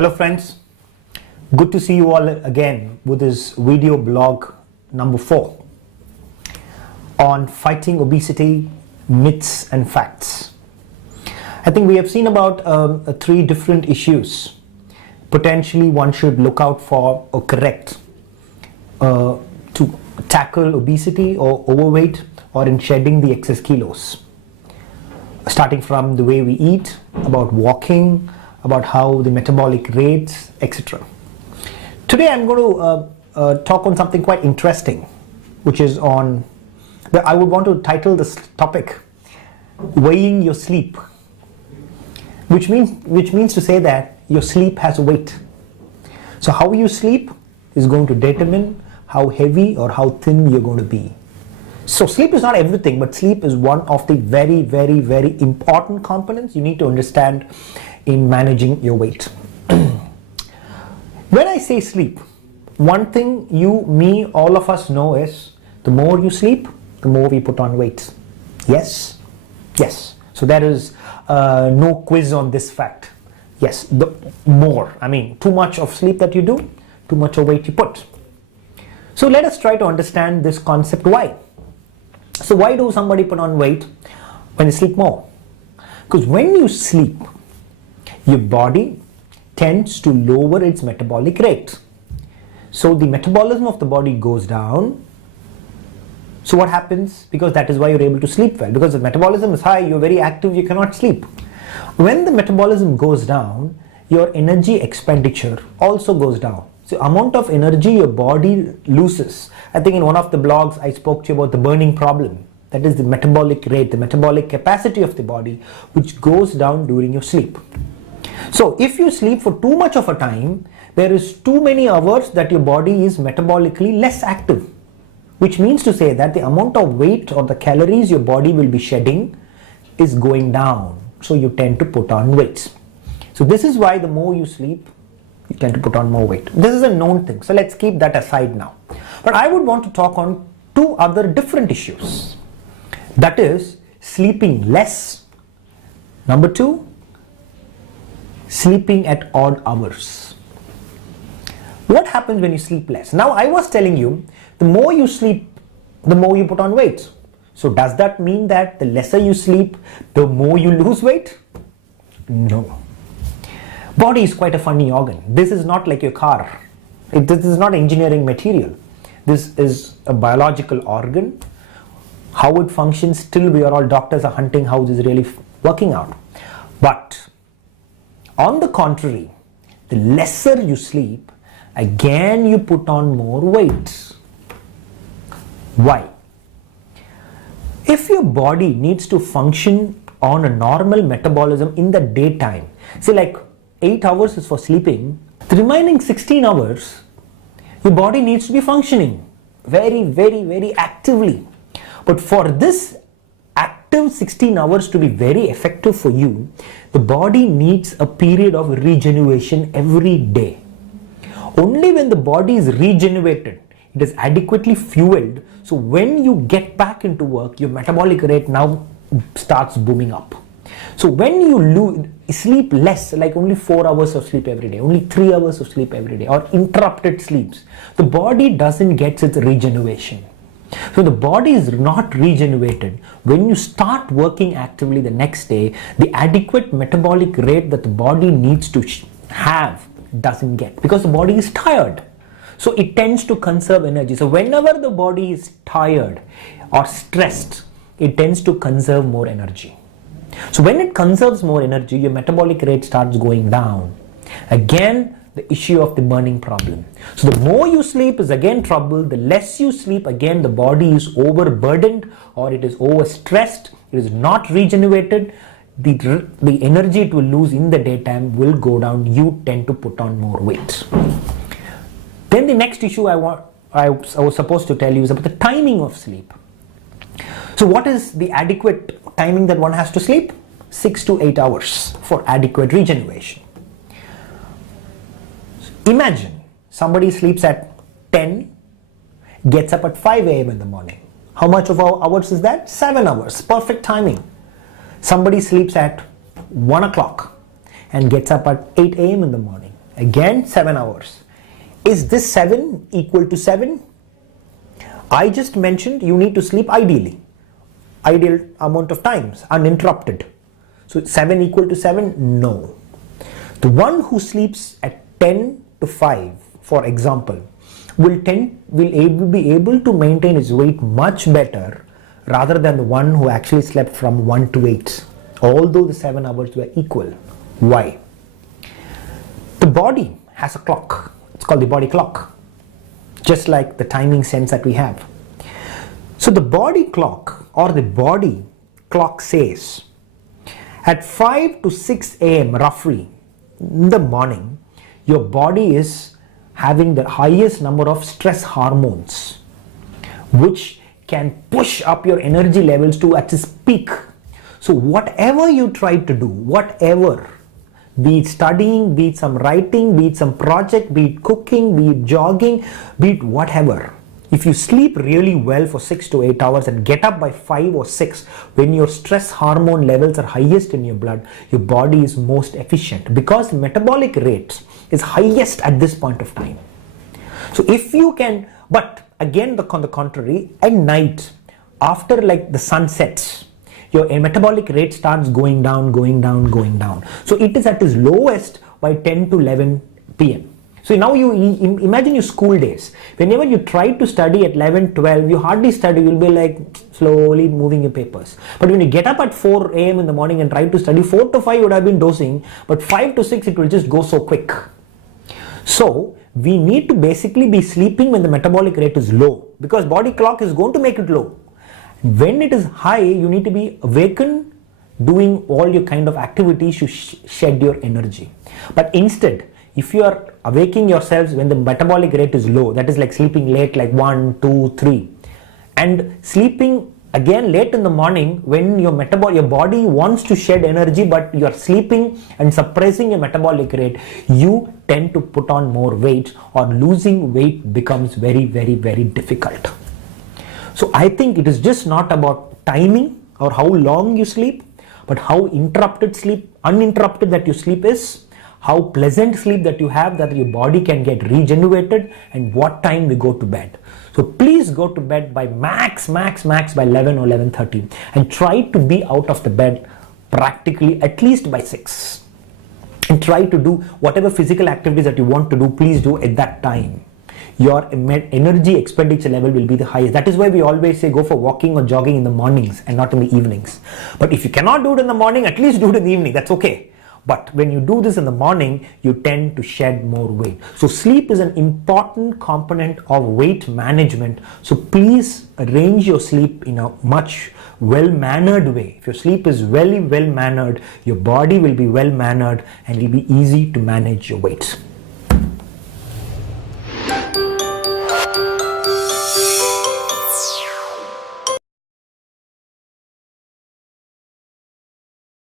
Hello friends, good to see you all again with this video blog number 4 on fighting obesity, myths and facts. I think we have seen about 3 different issues potentially one should look out for or correct to tackle obesity or overweight or in shedding the excess kilos. Starting from the way we eat, about walking, about how the metabolic rates, etc. Today I'm going to talk on something quite interesting, which is on, I would want to title this topic, weighing your sleep, which means to say that your sleep has a weight. So how you sleep is going to determine how heavy or how thin you're going to be. So sleep is not everything, but sleep is one of the very, very, very important components you need to understand in managing your weight. When I say sleep, one thing you, me, all of us know is the more you sleep, the more we put on weight. Yes? Yes. So there is no quiz on this fact. Yes, the more. I mean, too much of sleep that you do, too much of weight you put. So let us try to understand this concept. Why? So why do somebody put on weight when they sleep more? Because when you sleep, your body tends to lower its metabolic rate. So the metabolism of the body goes down. So what happens? Because that is why you're able to sleep well. Because if metabolism is high, you're very active, you cannot sleep. When the metabolism goes down, your energy expenditure also goes down. So amount of energy your body loses. I think in one of the blogs I spoke to you about the burning problem. That is the metabolic rate, the metabolic capacity of the body, which goes down during your sleep. So if you sleep for too much of a time, there is too many hours that your body is metabolically less active, which means to say that the amount of weight or the calories your body will be shedding is going down. So you tend to put on weight. So this is why the more you sleep, you tend to put on more weight. This is a known thing. So let's keep that aside now. But I would want to talk on 2 other different issues. That is sleeping less. Number 2, sleeping at odd hours. What happens when you sleep less? Now I was telling you, the more you sleep, the more you put on weight. So does that mean that the lesser you sleep, the more you lose weight? No. Body is quite a funny organ. This is not like your car. This is not engineering material. This is a biological organ. How it functions, still we are all doctors are hunting how this is really working out. But on the contrary, the lesser you sleep, again you put on more weight. Why? If your body needs to function on a normal metabolism in the daytime, say like 8 hours is for sleeping, the remaining 16 hours, your body needs to be functioning very, very, very actively. But for this active 16 hours to be very effective for you, the body needs a period of regeneration every day. Only when the body is regenerated, it is adequately fueled. So when you get back into work, your metabolic rate now starts booming up. So when you sleep less, like only 4 hours of sleep every day, only 3 hours of sleep every day, or interrupted sleeps, the body doesn't get its regeneration. So the body is not regenerated. When you start working actively the next day, the adequate metabolic rate that the body needs to have doesn't get, because the body is tired. So it tends to conserve energy. So whenever the body is tired or stressed, it tends to conserve more energy. So when it conserves more energy, your metabolic rate starts going down. Again, the issue of the burning problem. So the more you sleep is again trouble. The less you sleep, again the body is overburdened or it is overstressed. It is not regenerated. The energy it will lose in the daytime will go down. You tend to put on more weight. Then the next issue I was supposed to tell you is about the timing of sleep. So what is the adequate timing that one has to sleep? 6 to 8 hours for adequate regeneration. Imagine somebody sleeps at 10, gets up at 5 a.m. in the morning. How much of hours is that? 7 hours, perfect timing. Somebody sleeps at 1 o'clock and gets up at 8 a.m. in the morning. Again 7 hours. Is this 7 equal to 7? I just mentioned you need to sleep ideal amount of times, uninterrupted. So 7 equal to 7? No. The one who sleeps at 10 to 5, for example, will be able to maintain his weight much better rather than the one who actually slept from 1 to 8, although the 7 hours were equal. Why? The body has a clock. It's called the body clock, just like the timing sense that we have. So the body clock or the body clock says at 5 to 6 a.m. roughly in the morning, your body is having the highest number of stress hormones, which can push up your energy levels to at its peak. So whatever you try to do, whatever, be it studying, be it some writing, be it some project, be it cooking, be it jogging, be it whatever, if you sleep really well for 6 to 8 hours and get up by 5 or 6, when your stress hormone levels are highest in your blood, your body is most efficient because metabolic rate is highest at this point of time. So if you can, but again on the contrary, at night, after like the sun sets, your metabolic rate starts going down. So it is at its lowest by 10 to 11 p.m. So now you imagine your school days. Whenever you try to study at 11, 12, you hardly study, you'll be like slowly moving your papers. But when you get up at 4 a.m. in the morning and try to study, 4 to 5 would have been dosing, but 5 to 6 it will just go so quick. So we need to basically be sleeping when the metabolic rate is low because body clock is going to make it low. When it is high, you need to be awakened, doing all your kind of activities to shed your energy. But instead, if you are awaking yourselves when the metabolic rate is low, that is like sleeping late, like 1, 2, 3, and sleeping again late in the morning when your body wants to shed energy, but you are sleeping and suppressing your metabolic rate, you tend to put on more weight, or losing weight becomes very, very, very difficult. So I think it is just not about timing or how long you sleep, but how uninterrupted that you sleep is, how pleasant sleep that you have, that your body can get regenerated, and what time we go to bed. So please go to bed by max by 11 or 11:30 and try to be out of the bed practically at least by 6. And try to do whatever physical activities that you want to do, please do at that time. Your energy expenditure level will be the highest. That is why we always say go for walking or jogging in the mornings and not in the evenings. But if you cannot do it in the morning, at least do it in the evening. That's okay. But when you do this in the morning, you tend to shed more weight. So sleep is an important component of weight management. So please arrange your sleep in a much well-mannered way. If your sleep is very well-mannered, your body will be well-mannered and it will be easy to manage your weight.